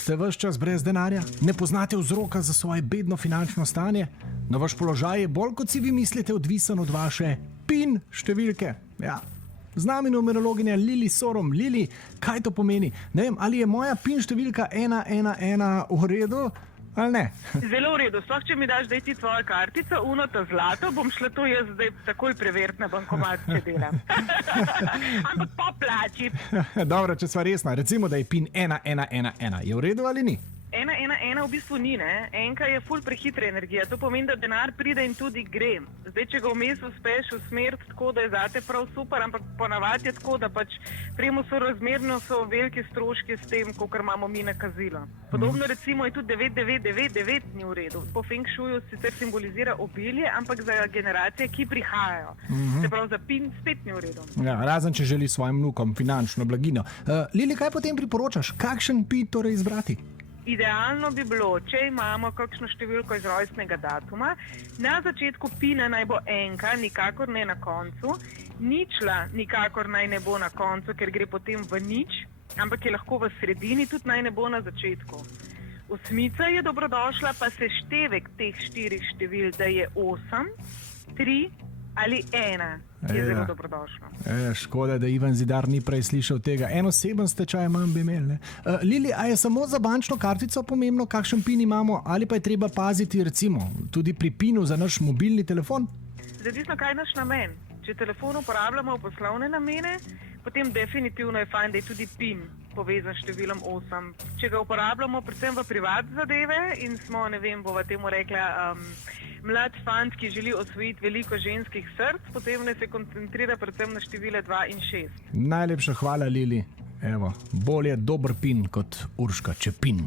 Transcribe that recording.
Ste ves čas brez denarja? Ne poznate vzroka za svoje bedno finančno stanje? Na vaš položaj je bolj, kot si vi mislite, odvisen od vaše PIN številke. Ja. Z nami numerologinja Lili Sorom. Lili, kaj to pomeni? Ne vem, ali je moja PIN številka 111 v redu ali ne? Zelo v redu. Sploh, če mi daš zdaj ti tvojo kartico, unoto zlato, bom šla to jaz zdaj takoj preveriti na bankomat, če delam. Ampak po plači. Dobro, če sva resna, recimo, da je PIN 1111. Je v redu ali ni? 111 v bistvu ni, ne? Enka je ful prehitra energija. To pomeni, da denar pride in tudi gre. Zdaj, če ga vmes uspeš usmeriti tako, da je zate prav super, ampak ponavadi je tako, da pač premo sorazmerno so veliki stroški s tem, kolikor imamo mi nakazilo. Podobno recimo je tudi 9999 ni v redu. Po Feng Shuiu sicer simbolizira obilje, ampak za generacije, ki prihajajo. Se pravi, za PIN spet ni v redu. Ja, razen, če želi svojim vnukom finančno blaginjo. Lili, kaj potem priporočaš? Kakšen PIN torej izbrati? Idealno bi bilo, če imamo kakšno številko iz rojstnega datuma, na začetku PIN-a naj bo enka, nikakor ne na koncu, ničla nikakor naj ne bo na koncu, ker gre potem v nič, ampak je lahko v sredini, tudi naj ne bo na začetku. Osmica je dobrodošla, pa seštevek teh 4 števil, da je 8, 3 ali 1. Je zelo dobrodošlo. Škoda, da Ivan Zidar ni prej slišal tega. En oseben stečaj manj bi imeli. Lili, a je samo za bančno kartico pomembno, kakšen PIN imamo, ali pa je treba paziti recimo tudi pri PIN-u za naš mobilni telefon? Zavisno, kaj je naš namen. Če telefon uporabljamo v poslovne namene, potem definitivno je fajn, da je tudi PIN povezan s številom 8. Če ga uporabljamo predvsem v privat zadeve in smo, ne vem, bova temu rekla, mlad fant, ki želi osvojiti veliko ženskih src, potem ne se koncentrira predvsem na števile 2 in 6. Najlepša hvala, Lili. Evo, bolje dober PIN kot Urška Čepin.